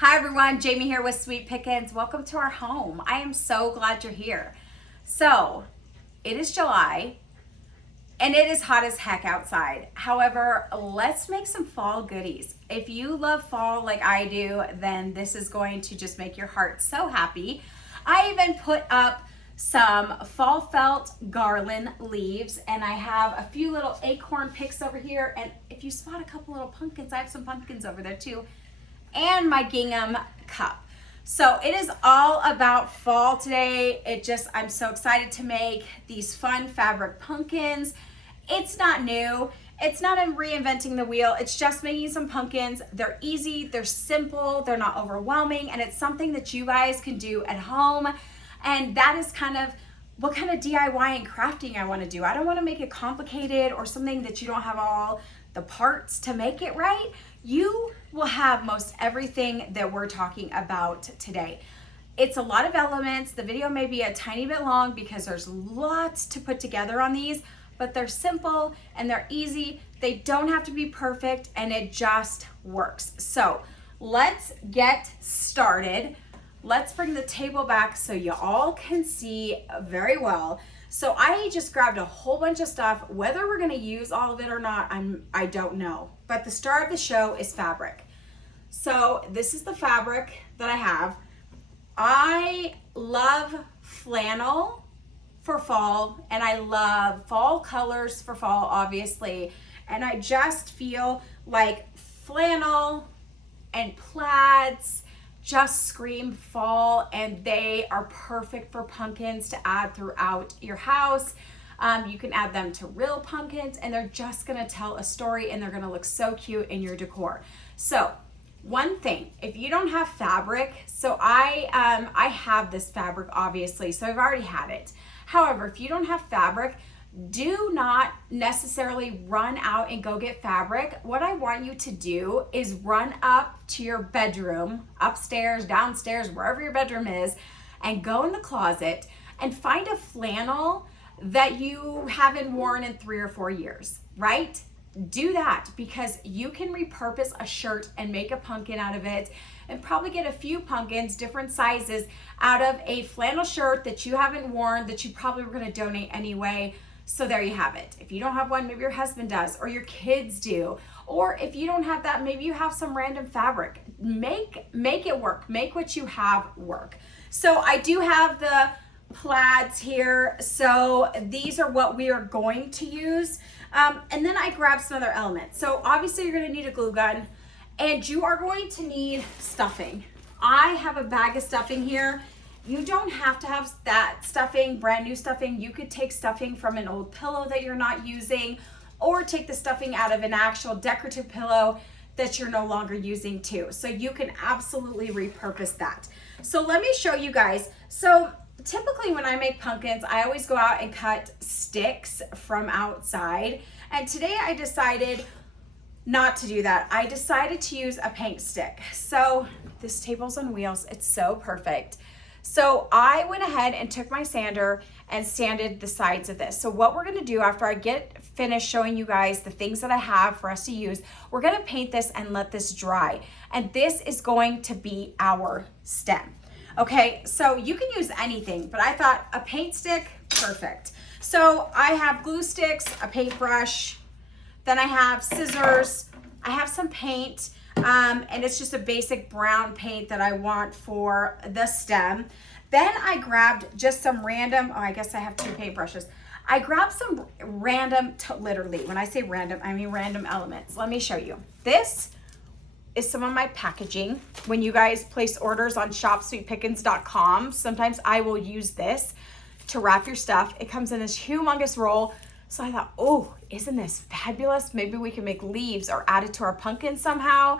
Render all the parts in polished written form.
Hi everyone, Jamie here with Sweet Pickins. Welcome to our home. I am so glad you're here. So, it is July and it is hot as heck outside. However, let's make some fall goodies. If you love fall like I do, then this is going to just make your heart so happy. I even put up some fall felt garland leaves, and I have a few little acorn picks over here, and if you spot a couple little pumpkins, I have some pumpkins over there too, and my gingham cup. So it is all about fall today. I'm so excited to make these fun fabric pumpkins. It's not new. It's not reinventing the wheel. It's just making some pumpkins. They're easy, they're simple, they're not overwhelming, and it's something that you guys can do at home. And that is kind of what kind of DIY and crafting I want to do. I don't want to make it complicated or something that you don't have all the parts to make it right. You will have most everything that we're talking about today. It's a lot of elements. The video may be a tiny bit long because there's lots to put together on these, but they're simple and they're easy. They don't have to be perfect, and it just works. So let's get started. Let's bring the table back so you all can see very well. So I just grabbed a whole bunch of stuff. Whether we're gonna use all of it or not, I don't know. But the star of the show is fabric. So this is the fabric that I have. I love flannel for fall, and I love fall colors for fall, obviously. And I just feel like flannel and plaids just scream fall, and they are perfect for pumpkins to add throughout your house. You can add them to real pumpkins, and they're just gonna tell a story, and they're gonna look so cute in your decor. So one thing, if you don't have fabric, so I have this fabric obviously, so I've already had it. However, if you don't have fabric, do not necessarily run out and go get fabric. What I want you to do is run up to your bedroom, upstairs, downstairs, wherever your bedroom is, and go in the closet and find a flannel that you haven't worn in 3 or 4 years, right? Do that, because you can repurpose a shirt and make a pumpkin out of it, and probably get a few pumpkins, different sizes, out of a flannel shirt that you haven't worn that you probably were gonna donate anyway. So there you have it. If you don't have one, maybe your husband does, or your kids do. Or if you don't have that, maybe you have some random fabric. Make it work. Make what you have work. So I do have the plaids here. So these are what we are going to use. And then I grabbed some other elements. So obviously you're gonna need a glue gun, and you are going to need stuffing. I have a bag of stuffing here. You don't have to have that stuffing, brand new stuffing. You could take stuffing from an old pillow that you're not using, or take the stuffing out of an actual decorative pillow that you're no longer using too. So you can absolutely repurpose that. So let me show you guys. So typically when I make pumpkins, I always go out and cut sticks from outside. And today I decided not to do that. I decided to use a paint stick. So this table's on wheels. It's so perfect. So I went ahead and took my sander and sanded the sides of this. So what we're gonna do after I get finished showing you guys the things that I have for us to use, we're gonna paint this and let this dry. And this is going to be our stem. Okay, so you can use anything, but I thought a paint stick, perfect. So I have glue sticks, a paintbrush, then I have scissors, I have some paint, and it's just a basic brown paint that I want for the stem. Then I grabbed just some random, I guess I have 2 paintbrushes. I grabbed some random, literally, when I say random, I mean random elements. Let me show you. This is some of my packaging. When you guys place orders on shopsweetpickins.com, sometimes I will use this to wrap your stuff. It comes in this humongous roll. So I thought, oh, isn't this fabulous? Maybe we can make leaves or add it to our pumpkin somehow.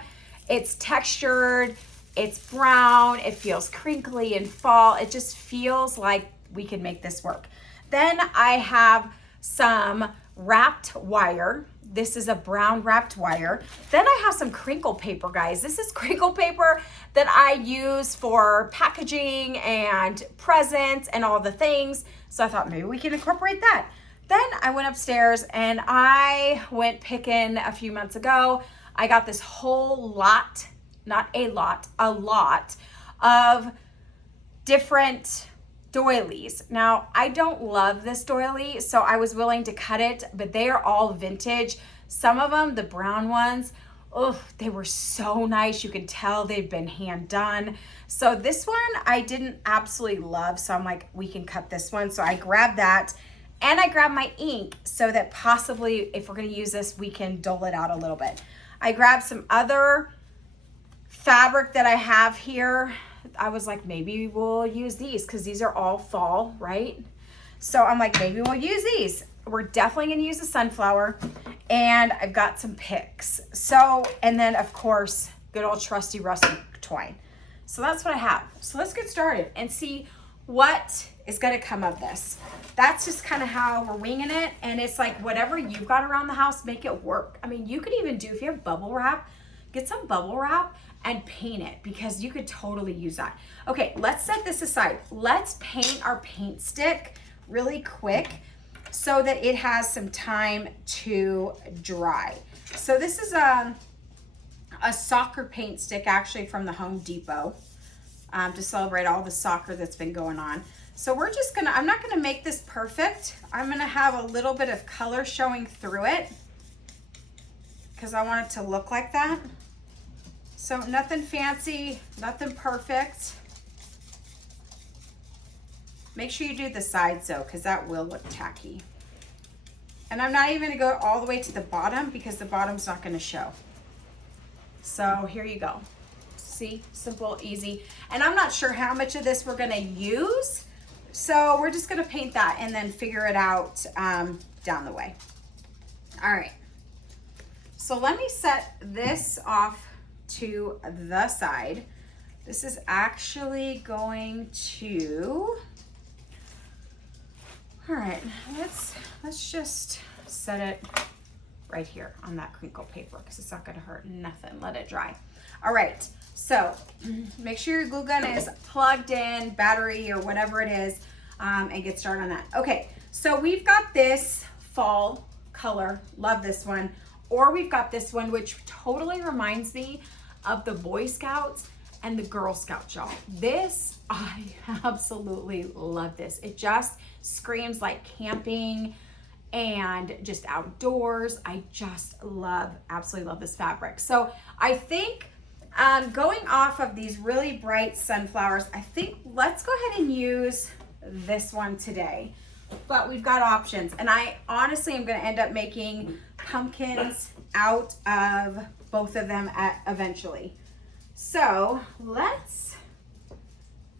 It's textured, it's brown, it feels crinkly in fall. It just feels like we can make this work. Then I have some wrapped wire. This is a brown wrapped wire. Then I have some crinkle paper, guys. This is crinkle paper that I use for packaging and presents and all the things. So I thought maybe we can incorporate that. Then I went upstairs and I went picking a few months ago. I got this whole lot, a lot of different doilies. Now, I don't love this doily, so I was willing to cut it, but they are all vintage. Some of them, the brown ones, oh, they were so nice. You can tell they've been hand done. So this one I didn't absolutely love, so I'm like, we can cut this one. So I grabbed that, and I grabbed my ink so that possibly if we're gonna use this, we can dull it out a little bit. I grabbed some other fabric that I have here. I was like, maybe we'll use these because these are all fall, right? So I'm like, maybe we'll use these. We're definitely gonna use the sunflower, and I've got some picks. So, and then of course, good old trusty rusty twine. So that's what I have. So let's get started and see what is gonna come of this. That's just kind of how we're winging it. And it's like, whatever you've got around the house, make it work. I mean, you could even do, if you have bubble wrap, get some bubble wrap and paint it, because you could totally use that. Okay, let's set this aside. Let's paint our paint stick really quick so that it has some time to dry. So this is a soccer paint stick, actually from the Home Depot, to celebrate all the soccer that's been going on. So we're just gonna, I'm not gonna make this perfect. I'm gonna have a little bit of color showing through it because I want it to look like that. So nothing fancy, nothing perfect. Make sure you do the sides though, because that will look tacky. And I'm not even gonna go all the way to the bottom because the bottom's not gonna show. So here you go. See, simple, easy. And I'm not sure how much of this we're gonna use. So we're just gonna paint that and then figure it out down the way. All right. So let me set this off to the side. This is actually going to, all right, let's just set it right here on that crinkle paper because it's not gonna hurt nothing. Let it dry. All right, so make sure your glue gun is plugged in, battery or whatever it is, and get started on that. Okay, so we've got this fall color, love this one, or we've got this one, which totally reminds me of the Boy Scouts and the Girl Scout shawl. This, I absolutely love this. It just screams like camping and just outdoors. I just love, absolutely love this fabric. So I think going off of these really bright sunflowers, I think let's go ahead and use this one today. But we've got options, and I honestly am going to end up making pumpkins out of both of them eventually. So let's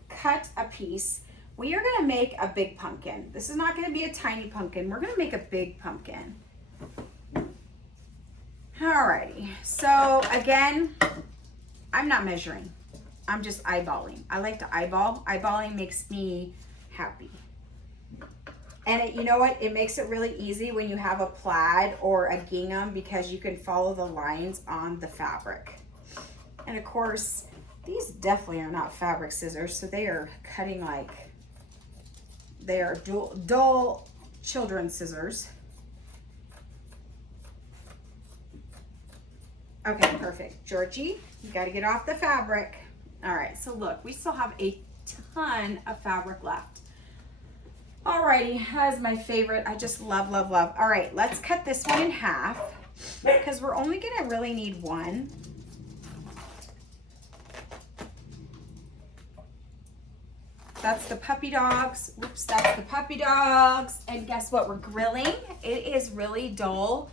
cut a piece. We are going to make a big pumpkin. This is not going to be a tiny pumpkin. We're going to make a big pumpkin. Alrighty. So again, I'm not measuring. I'm just eyeballing. I like to eyeball. Eyeballing makes me happy. And it, you know what? It makes it really easy when you have a plaid or a gingham because you can follow the lines on the fabric. And of course, these definitely are not fabric scissors, so they are cutting like, they are dull children's scissors. Okay, perfect. Georgie, you got to get off the fabric. All right, so look, we still have a ton of fabric left. Alrighty, that is my favorite. I just love, love, love. All right, let's cut this one in half because we're only gonna really need one. That's the puppy dogs. Whoops, that's the puppy dogs. And guess what? We're grilling. It is really dull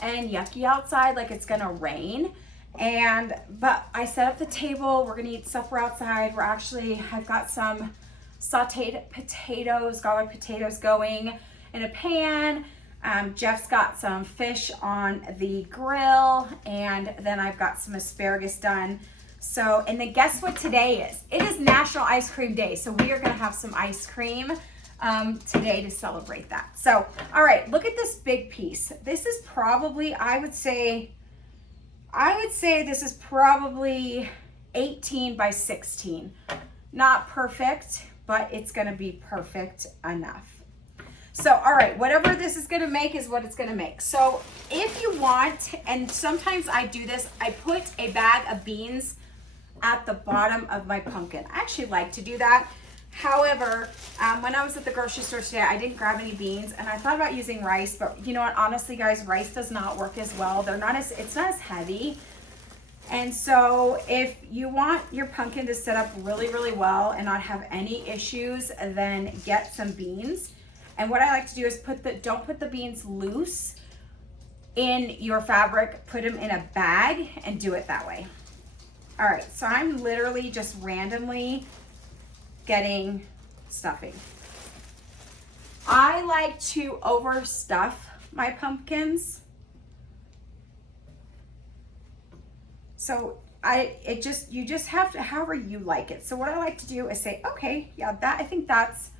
and yucky outside, like it's gonna rain. But I set up the table. We're gonna eat supper outside. I've got some sauteed potatoes, garlic potatoes going in a pan. Jeff's got some fish on the grill, and then I've got some asparagus done. So, and then guess what today is? It is National Ice Cream Day, so we are gonna have some ice cream today to celebrate that. So, all right, look at this big piece. This is probably, I would say this is probably 18 by 16. Not perfect, but it's gonna be perfect enough. So, all right, whatever this is gonna make is what it's gonna make. So if you want, and sometimes I do this, I put a bag of beans at the bottom of my pumpkin. I actually like to do that. However, when I was at the grocery store today, I didn't grab any beans, and I thought about using rice, but you know what, honestly guys, rice does not work as well. It's not as heavy. And so if you want your pumpkin to set up really, really well and not have any issues, then get some beans. And what I like to do is don't put the beans loose in your fabric, put them in a bag and do it that way. All right, so I'm literally just randomly getting stuffing. I like to overstuff my pumpkins. So you just have to, however you like it. So what I like to do is say, okay, yeah, I think that's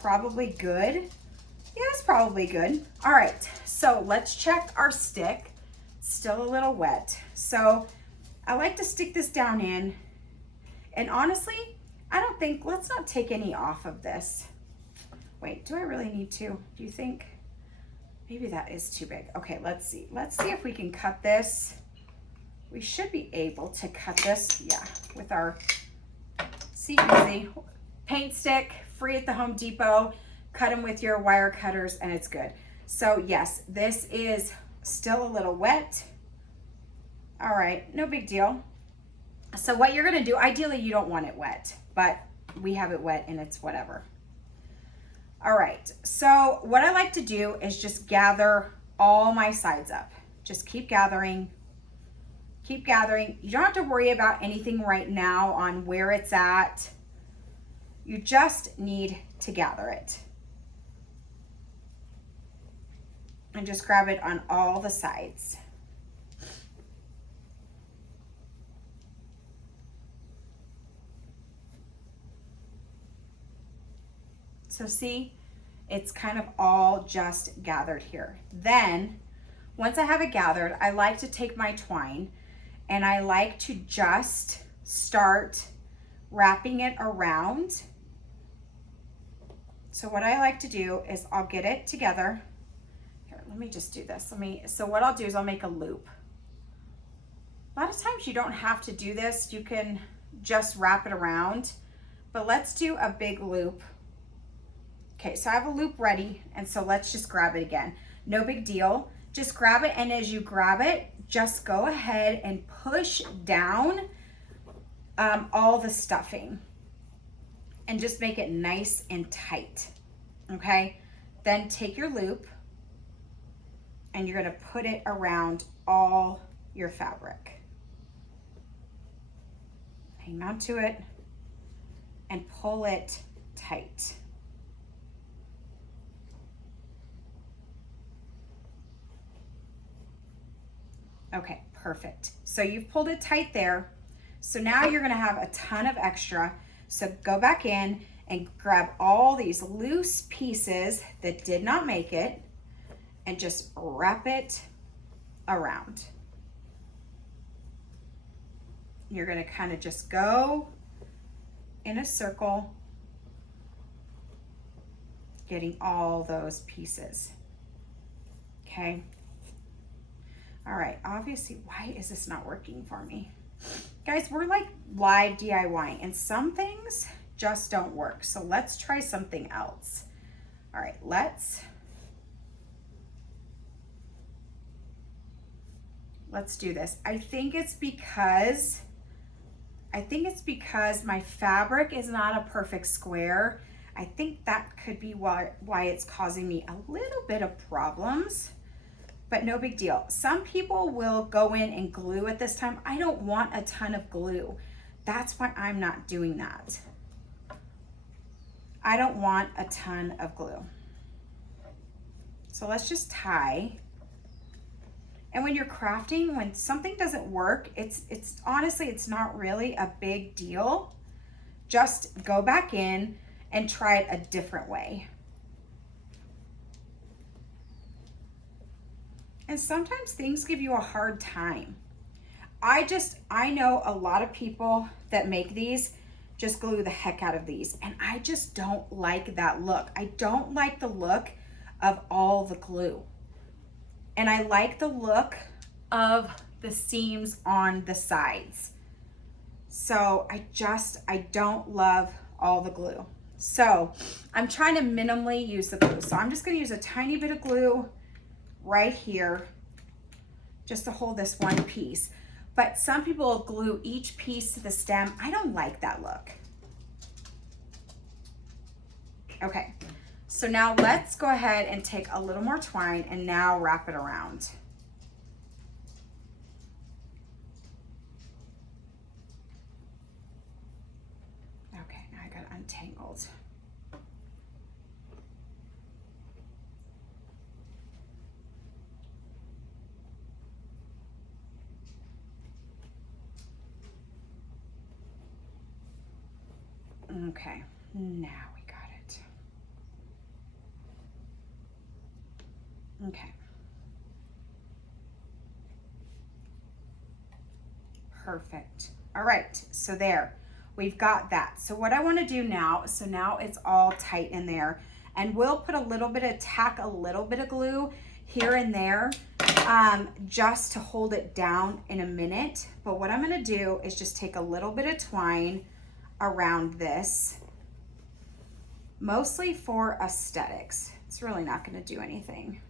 probably good. Yeah, it's probably good. All right, so let's check our stick. It's still a little wet. So I like to stick this down in, and honestly, let's not take any off of this. Wait, do I really need to? Do you think? Maybe that is too big. Okay, let's see. Let's see if we can cut this. We should be able to cut this, yeah, with our, see, easy paint stick, free at the Home Depot. Cut them with your wire cutters and it's good. So yes, this is still a little wet. All right, no big deal. So what you're gonna do, ideally you don't want it wet, but we have it wet and it's whatever. All right, so what I like to do is just gather all my sides up. Just keep gathering. Keep gathering. You don't have to worry about anything right now on where it's at. You just need to gather it. And just grab it on all the sides. So see, it's kind of all just gathered here. Then, once I have it gathered, I like to take my twine and I like to just start wrapping it around. So what I like to do is I'll get it together. Here, let me just do this. So what I'll do is I'll make a loop. A lot of times you don't have to do this. You can just wrap it around, but let's do a big loop. Okay, so I have a loop ready, and so let's just grab it again. No big deal. Just grab it, and as you grab it, just go ahead and push down all the stuffing and just make it nice and tight, okay? Then take your loop and you're gonna put it around all your fabric. Hang on to it and pull it tight. Okay, perfect. So you've pulled it tight there. So now you're gonna have a ton of extra. So go back in and grab all these loose pieces that did not make it and just wrap it around. You're gonna kind of just go in a circle, getting all those pieces, okay? All right, obviously, why is this not working for me? Guys, we're like live DIY and some things just don't work. So let's try something else. All right, let's do this. I think it's because my fabric is not a perfect square. I think that could be why it's causing me a little bit of problems. But no big deal. Some people will go in and glue at this time. I don't want a ton of glue. That's why I'm not doing that. I don't want a ton of glue. So let's just tie. And when you're crafting, when something doesn't work, it's honestly, it's not really a big deal. Just go back in and try it a different way. And sometimes things give you a hard time. I know a lot of people that make these, just glue the heck out of these. And I just don't like that look. I don't like the look of all the glue. And I like the look of the seams on the sides. So I don't love all the glue. So I'm trying to minimally use the glue. So I'm just gonna use a tiny bit of glue right here just to hold this one piece. But some people will glue each piece to the stem. I don't like that look. Okay, so now let's go ahead and take a little more twine and now wrap it around. Okay, now I got it untangled. Okay, now we got it. Okay. Perfect. All right, so there, we've got that. So what I want to do now, so now it's all tight in there, and we'll put a little bit of tack, a little bit of glue here and there, just to hold it down in a minute. But what I'm going to do is just take a little bit of twine around this, mostly for aesthetics. It's really not going to do anything.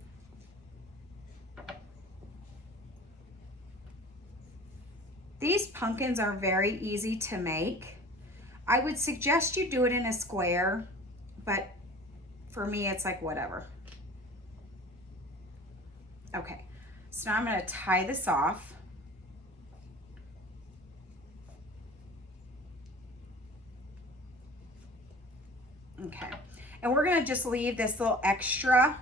These pumpkins are very easy to make. I would suggest you do it in a square, but for me, it's like whatever. Okay, so now I'm going to tie this off. Okay, and we're going to just leave this little extra,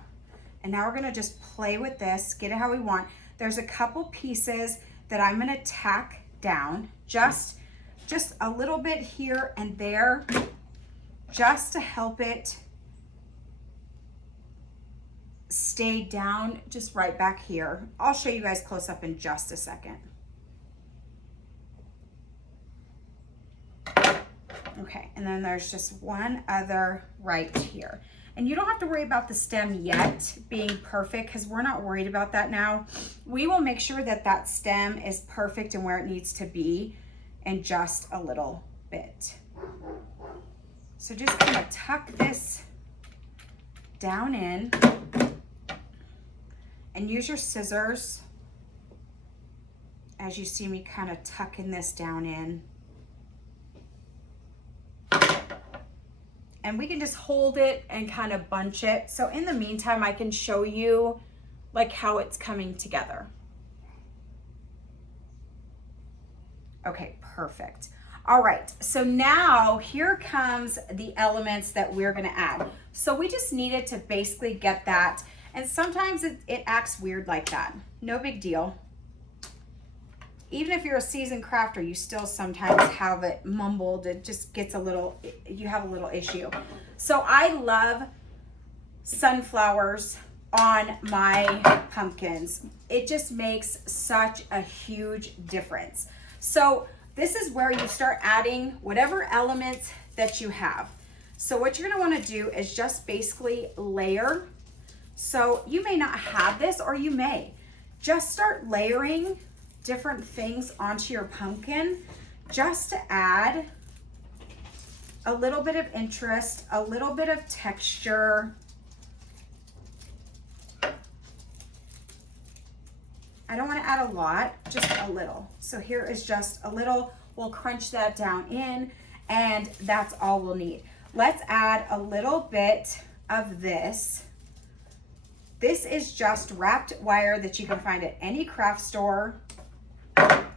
and now we're going to just play with this, get it how we want. There's a couple pieces that I'm going to tack down, just a little bit here and there, just to help it stay down just right back here. I'll show you guys close up in just a second. Okay, and then there's just one other right here. And you don't have to worry about the stem yet being perfect, because we're not worried about that now. We will make sure that that stem is perfect and where it needs to be in just a little bit. So just kind of tuck this down in and use your scissors as you see me kind of tucking this down in. And we can just hold it and kind of bunch it. So in the meantime, I can show you like how it's coming together. Okay, perfect. All right, so now here comes the elements that we're gonna add. So we just needed to basically get that. And sometimes it acts weird like that. No big deal. Even if you're a seasoned crafter, you still sometimes have it mumbled. It just gets a little, you have a little issue. So I love sunflowers on my pumpkins. It just makes such a huge difference. So this is where you start adding whatever elements that you have. So what you're gonna wanna do is just basically layer. So you may not have this, or you may. Just start layering different things onto your pumpkin just to add a little bit of interest, a little bit of texture. I don't want to add a lot, just a little. So here is just a little. We'll crunch that down in, and that's all we'll need. Let's add a little bit of this. This is just wrapped wire that you can find at any craft store.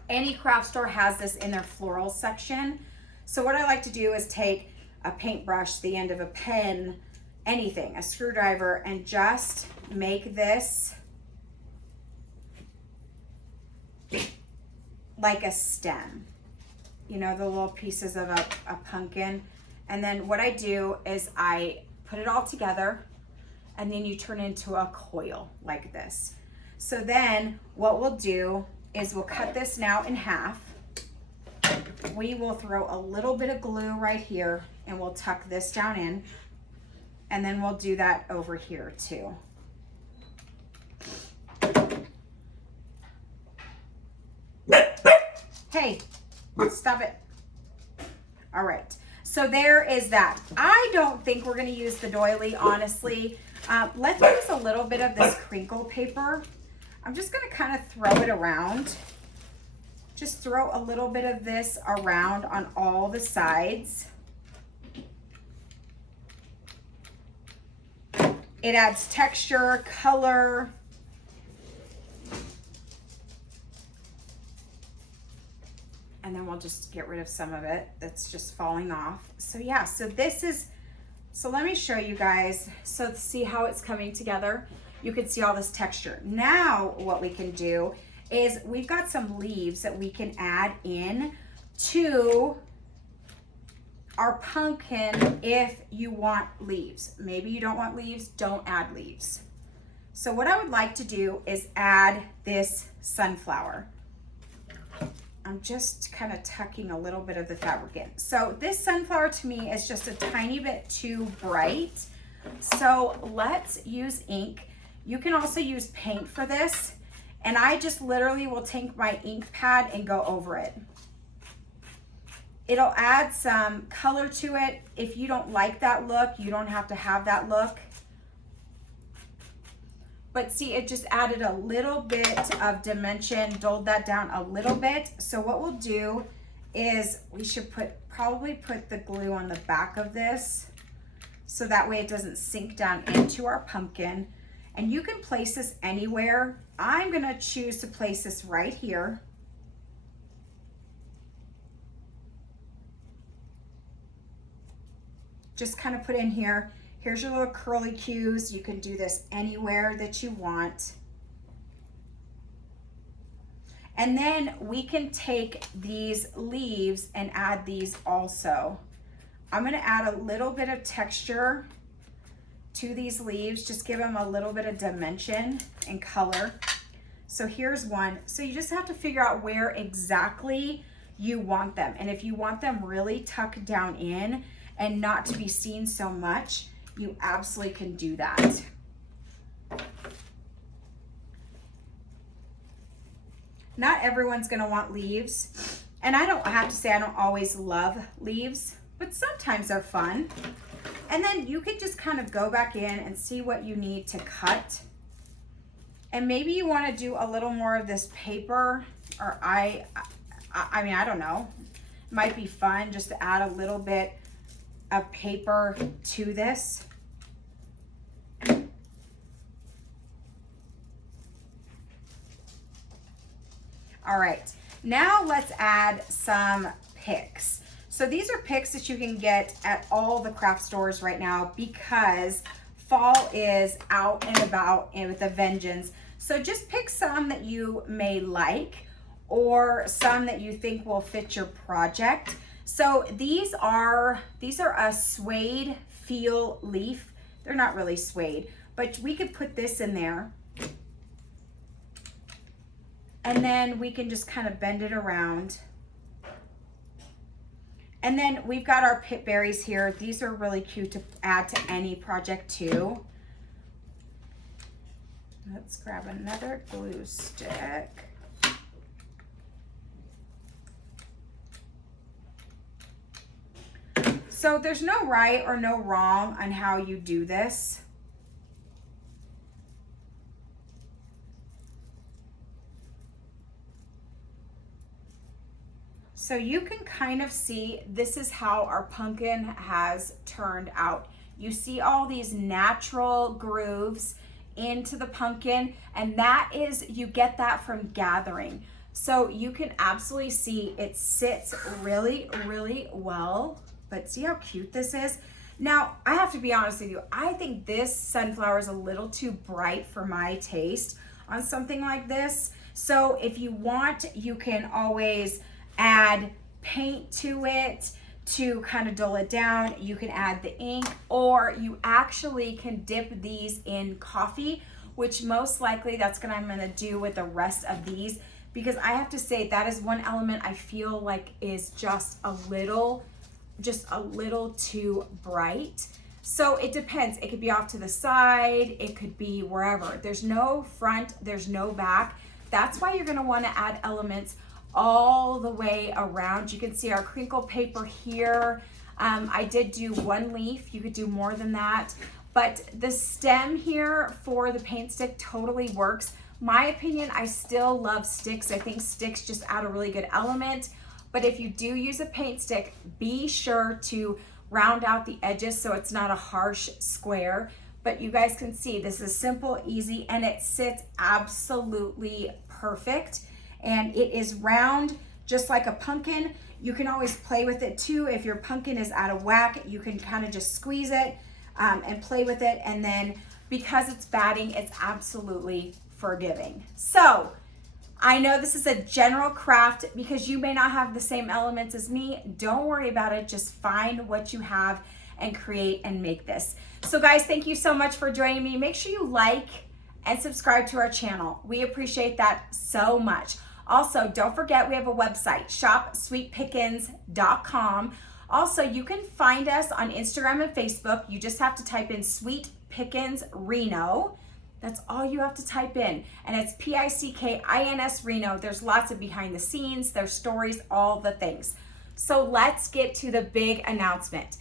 Any craft store has this in their floral section. So what I like to do is take a paintbrush, the end of a pen, anything, a screwdriver, and just make this like a stem. You know, the little pieces of a pumpkin. And then what I do is I put it all together, and then you turn into a coil like this. So then what we'll do is we'll cut this now in half. we will throw a little bit of glue right here and we'll tuck this down in. And then we'll do that over here too. Hey, stop it. All right, so there is that. I don't think we're gonna use the doily, honestly. Let's use a little bit of this crinkle paper. I'm just gonna kind of throw it around. Just throw a little bit of this around on all the sides. It adds texture, color. And then we'll just get rid of some of it that's just falling off. So yeah, so let me show you guys. So see how it's coming together? You can see all this texture. Now what we can do is we've got some leaves that we can add in to our pumpkin if you want leaves. Maybe you don't want leaves, don't add leaves. So what I would like to do is add this sunflower. I'm just kind of tucking a little bit of the fabric in. So this sunflower to me is just a tiny bit too bright. So let's use ink. You can also use paint for this. And I just literally will take my ink pad and go over it. It'll add some color to it. If you don't like that look, you don't have to have that look. But see, it just added a little bit of dimension, dulled that down a little bit. So what we'll do is we should probably put the glue on the back of this so that way it doesn't sink down into our pumpkin. And you can place this anywhere. I'm gonna choose to place this right here. Just kind of put in here. Here's your little curly cues. You can do this anywhere that you want. And then we can take these leaves and add these also. I'm gonna add a little bit of texture to these leaves, just give them a little bit of dimension and color. So here's one. So you just have to figure out where exactly you want them. And if you want them really tucked down in and not to be seen so much, you absolutely can do that. Not everyone's gonna want leaves. And I have to say I don't always love leaves, but sometimes they're fun. And then you could just kind of go back in and see what you need to cut. And maybe you want to do a little more of this paper, or I mean, I don't know. It might be fun just to add a little bit of paper to this. All right, now let's add some picks. So these are picks that you can get at all the craft stores right now because fall is out and about and with a vengeance. So just pick some that you may like or some that you think will fit your project. So these are a suede feel leaf. They're not really suede, but we could put this in there. And then we can just kind of bend it around. And then we've got our pit berries here. These are really cute to add to any project too. Let's grab another glue stick. So there's no right or no wrong on how you do this. So you can kind of see this is how our pumpkin has turned out. You see all these natural grooves into the pumpkin, and that is, you get that from gathering. So you can absolutely see it sits really, really well, but see how cute this is? Now, I have to be honest with you, I think this sunflower is a little too bright for my taste on something like this. So if you want, you can always add paint to it to kind of dull it down. You can add the ink, or you actually can dip these in coffee, which most likely that's what I'm gonna do with the rest of these. because I have to say that is one element I feel like is just a little too bright. So it depends. It could be off to the side. It could be wherever. There's no front. There's no back. That's why you're going to want to add elements all the way around. You can see our crinkle paper here. I did do one leaf. You could do more than that. But the stem here for the paint stick totally works. My opinion, I still love sticks. I think sticks just add a really good element. But if you do use a paint stick, be sure to round out the edges so it's not a harsh square. But you guys can see this is simple, easy, and it sits absolutely perfect. And it is round, just like a pumpkin. You can always play with it too. If your pumpkin is out of whack, you can kind of just squeeze it and play with it. And then because it's batting, it's absolutely forgiving. So I know this is a general craft because you may not have the same elements as me. Don't worry about it. Just find what you have and create and make this. So guys, thank you so much for joining me. Make sure you like and subscribe to our channel. We appreciate that so much. Also, don't forget we have a website, shopsweetpickens.com. Also, you can find us on Instagram and Facebook. You just have to type in Sweet Pickens Reno. That's all you have to type in. And it's Pickins Reno. There's lots of behind the scenes, there's stories, all the things. So let's get to the big announcement,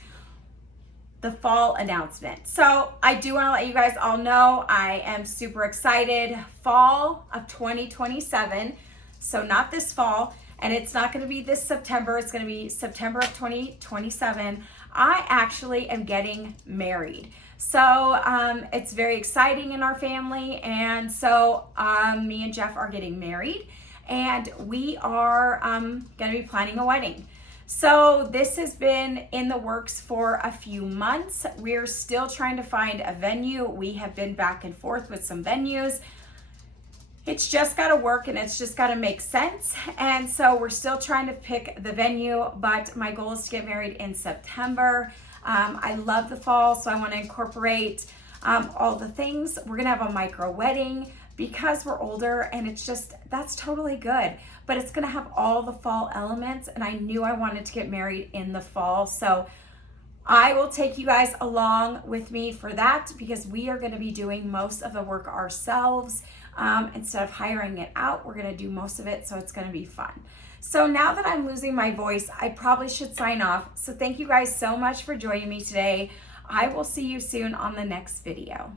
the fall announcement. So I do want to let you guys all know I am super excited. Fall of 2027. So not this fall, and it's not going to be this September. It's going to be September of 2027. I actually am getting married. So it's very exciting in our family. And so me and Jeff are getting married, and we are going to be planning a wedding. So this has been in the works for a few months. We're still trying to find a venue. We have been back and forth with some venues. It's just got to work and it's just got to make sense. And so we're still trying to pick the venue, but my goal is to get married in September. I love the fall, so I want to incorporate all the things. We're going to have a micro wedding because we're older, and it's just, that's totally good. But it's going to have all the fall elements, and I knew I wanted to get married in the fall. So I will take you guys along with me for that because we are going to be doing most of the work ourselves. Instead of hiring it out, we're going to do most of it, so it's going to be fun. So now that I'm losing my voice, I probably should sign off. So thank you guys so much for joining me today. I will see you soon on the next video.